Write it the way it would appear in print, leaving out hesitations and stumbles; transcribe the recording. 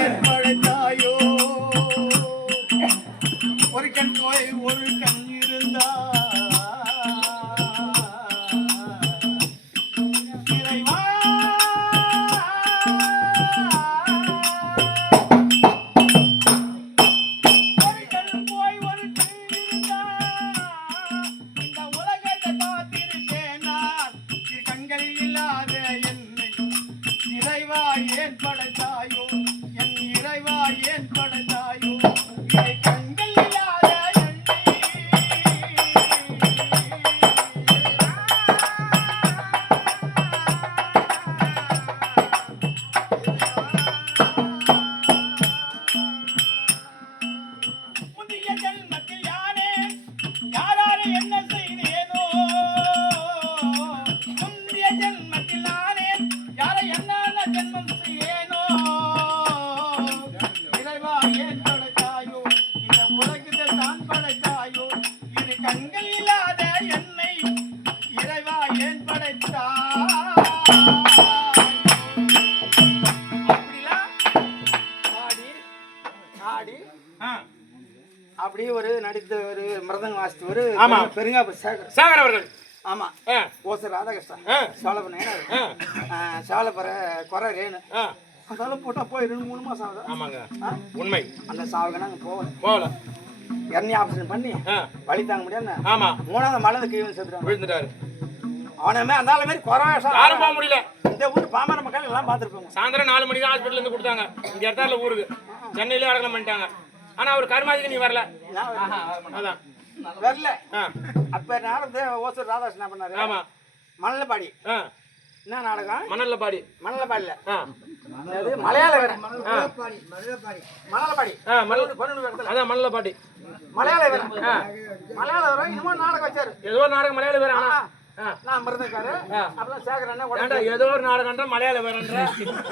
ஏன் படைத்தாயோ ஒரு கண் போய் ஒரு கண் இருந்தா இறைவா ஒரு கண் போய் ஒரு கண் இருந்தா இந்த உலகத்தை காத்திருக்கேன் நான் இரு கண்கள் இல்லாத என்னை இறைவா ஏன் படைத்தாயோ என் இறைவா ஏன் படைத்தாயோ இறை கண்கள் இல்லாத முந்தைய ஜென்மத்தில் யாரே யாராரு என்ன செய்தேனோ முந்தைய ஜென்மத்தில் நானே யாரை என்ன ஜென்மம் செய்யேனோ இறைவா ஏன் படைத்தாயோ இந்த உலகத்தில் தான் படைத்தாயோ இரு கண்கள் இல்லாத என்னை இறைவா ஏன் படைத்தாய் அப்படிலாம் ஆடி ஆடி அப்படியே ஒரு நடித்த ஒரு மிருதங்க வாசித்து ஒரு பெருங்காப்பு சேகர் அவர்கள் ஆமா ஓசர் ராதாகிருஷ்ணன் சோழபுரம் சோழபுர குறை ரேணு அதெல்லாம் போட்டா போய் 2-3 மாசம் ஆகுது. ஆமாங்க உண்மை. அந்த சாவுக்கு நாங்க போகல எண்ணி ஆபரேஷன் பண்ணி வழி தாங்க முடியாது. ஆமா 3வது மலை கீழே செத்துட்டான் விழுந்துட்டாரு. அவனமே அந்த ஆளு மாதிரி குறை யாரும் போக முடியல. இந்த ஊர் பாமர மக்கள் எல்லாம் பார்த்துருப்பாங்க. சாயந்தரம் 4 மணிக்கு ஹாஸ்பிட்டல் இருந்து கொடுத்தாங்க. இங்க இடத்துல ஊருக்கு சென்னையிலே அடக்கம் பண்ணிட்டாங்க. ஆனா அவர் கருமாதிக்கு நீ வரல. அதான் வரல. அப்ப நாடகத்தை ஓசூர் ராதாகிருஷ்ணன் என்ன பண்ணாரு? ஆமா மணல்ல பாடி. என்ன நாடகம்? மணல்ல பாடி. மணல்ல பாடில மலையாள வேற மணல்ல பாடி அதான் மணல்ல பாடி மலையாள வேற மலையாள வேற இன்னும் நாடகம் வச்சாரு. ஏதோ நாடகம் மலையாள வேற. நான் மிருதக்காரு அப்பதான் சேகர் என்ன ஏதோ ஒரு நாடகம் மலையாள வேறன்ற